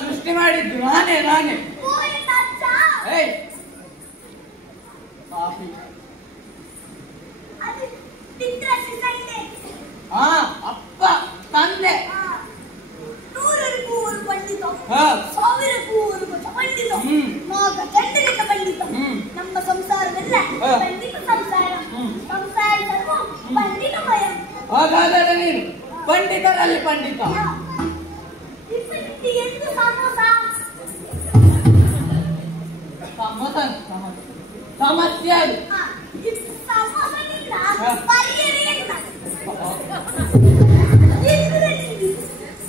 ಸೃಷ್ಟಿ ಮಾಡಿದ್ದು ನಾನೇ ನಾನೇ. ಅಪ್ಪ ತಂದೆ 100 ರೂಪಾಯಿ ಪಂಡಿತ, 1000 ರೂಪಾಯಿ ಪಂಡಿತ, ನಾಗ ಚಂದ್ರಿಕ ಪಂಡಿತ. ನಮ್ಮ ಸಂಸಾರವೆಲ್ಲ ಪಂಡಿತ ಸಂಸಾರ. ಸಂಸಾರ ಸರ್ವ ಪಂಡಿತಮಯ. ಹಾಗಾದರೆ ನೀನು ಪಂಡಿತರಲ್ಲಿ ಪಂಡಿತ. ಎಂದು ಸಮೋಸ ಸಮಸ್ಯೆ ಅದು. ಸಮೋಸದಿಂದ ಪರಿಹಾರ ಎಂತ?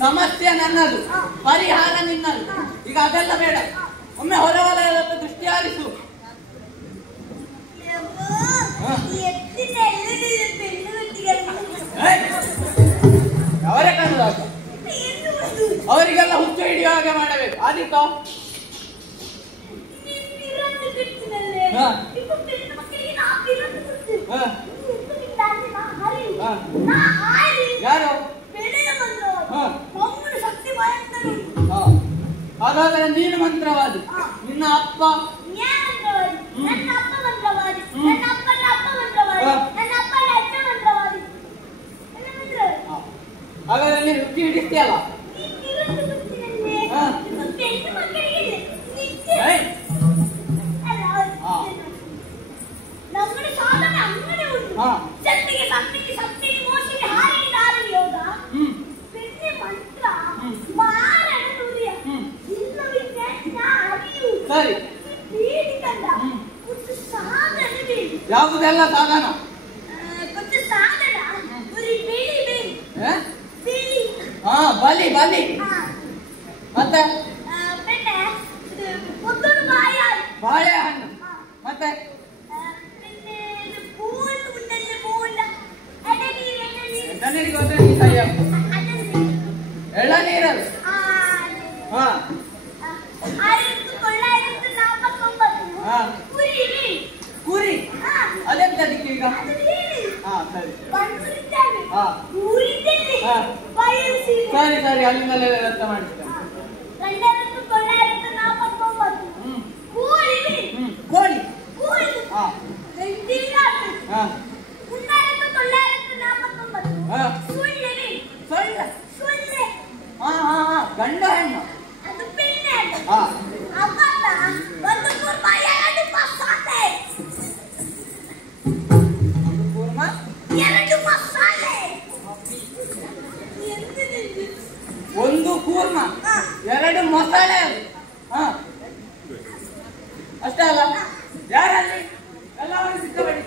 ಸಮಸ್ಯೆ ನನ್ನದು, ಪರಿಹಾರ ನಿನ್ನದು. ಈಗ ಅದೆಲ್ಲ ಬೇಡ, ಒಮ್ಮೆ ಹೊರವಲಯದ ದೃಷ್ಟಿ ಹಾರಿಸು. ಅವರೇ ಕಾಣುವಾಗ ಅವರಿಗೆಲ್ಲ ಹುಚ್ಚು ಹಿಡಿಯುವ ಹಾಗೆ ಮಾಡಬೇಕು. ಆದಿತ್ಯ ಯಾರು? ಹಾಗಾದರೆ ನೀನು ಮಂತ್ರವಾದಿ, ನಿನ್ನ ಅಪ್ಪ ಹಾಗಾದ್ರೆ ನೀನು ಹುಚ್ಚು ಹಿಡಿಸ್ತೀಯಲ್ಲ. ಸರಿ, ಯಾವುದೆಲ್ಲ ಸಾಧನ? ಬಲಿ ಬಲಿ. ಮತ್ತೆ ಬಾಳೆಹಣ್ಣು. ಮತ್ತೆ ಎಳನೀರಲ್ಲ. ಕುರಿ ಅದೆಂತದಕ್ಕೆ ಈಗ? ಸರಿ ಸರಿ, ಅಲ್ಲಿಂದಲೇ ಅರ್ಥ ಮಾಡಿಸ್ತೇನೆ. ಕೋಳಿ ಗಂಡ ಹೆಣ್ಣು. ಒಂದು ಕೂರ್ಮ, 2 ಮಸಾಲೆ. ಅಷ್ಟೇ ಅಲ್ಲ, ಯಾರಲ್ಲಿ ಎಲ್ಲವನ್ನು ಸಿಕ್ಕಬೇಡಿ.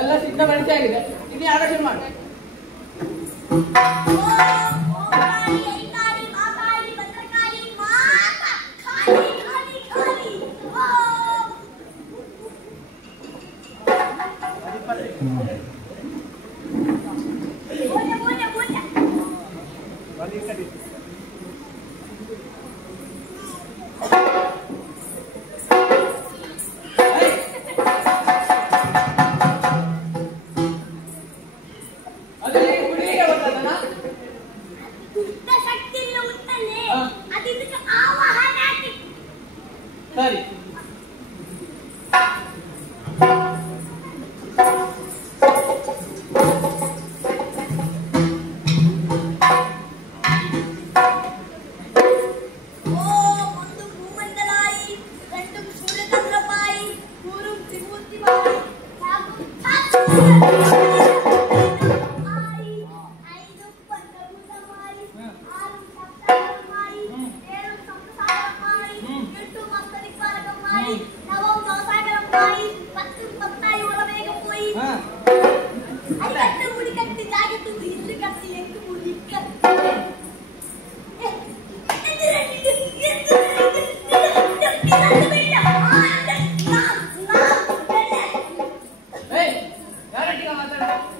ಎಲ್ಲ ಸಿದ್ಧಪಡಿಸಿ ಆಗಿದೆ. ಇನ್ನು ಯಾರು ಶುರು ಮಾಡಿ. ಸರಿ,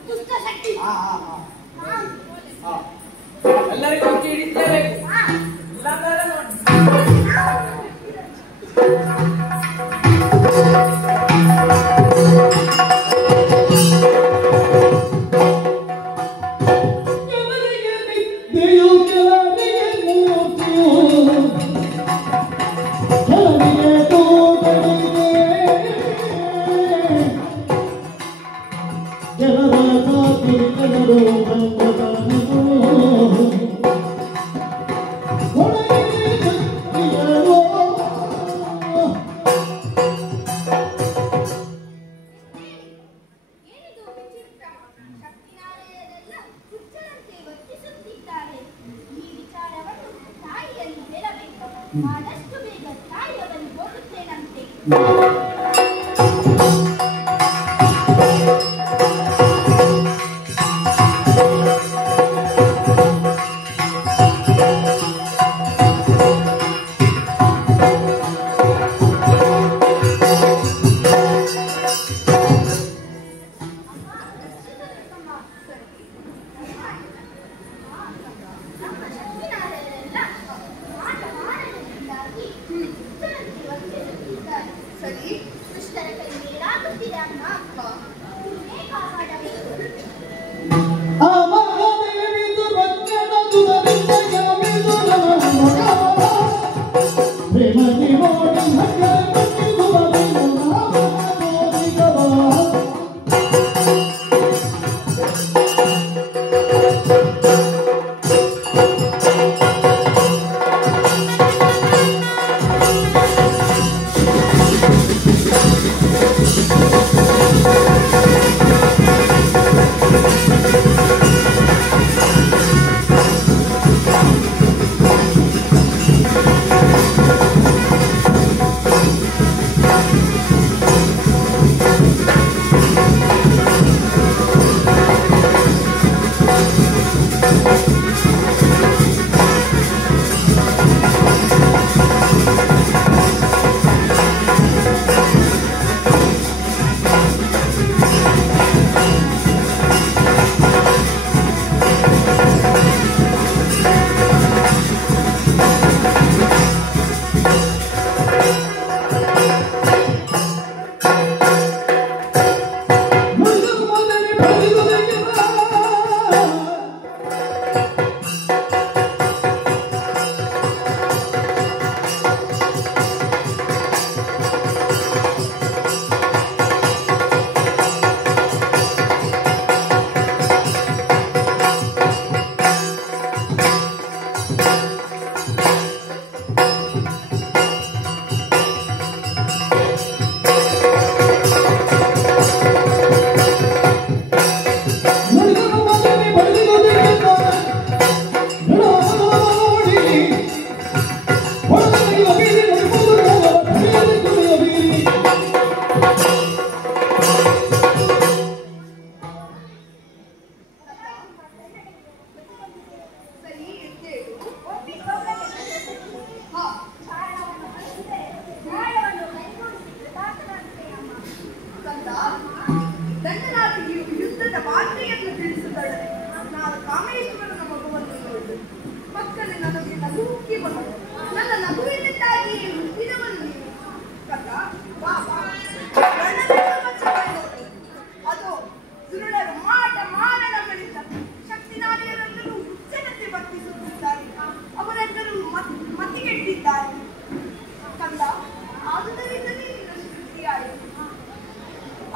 ದುಷ್ಟ ಶಕ್ತಿ. ಎಲ್ಲರಿಗೂ ಅಕ್ಕಿ ಹಿಡಿತೇಬೇಕು. ಇಲ್ಲಾಂದ್ರೆ ನೋಡಿ ಆದಷ್ಟು ಬೇಗ ತಾಯಿಯ ಬಳಿ ಹೋಗುತ್ತೇನಂತೆ.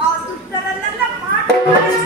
ಆ ದುಷ್ಟರನ್ನೆಲ್ಲ ಮಾಡಿ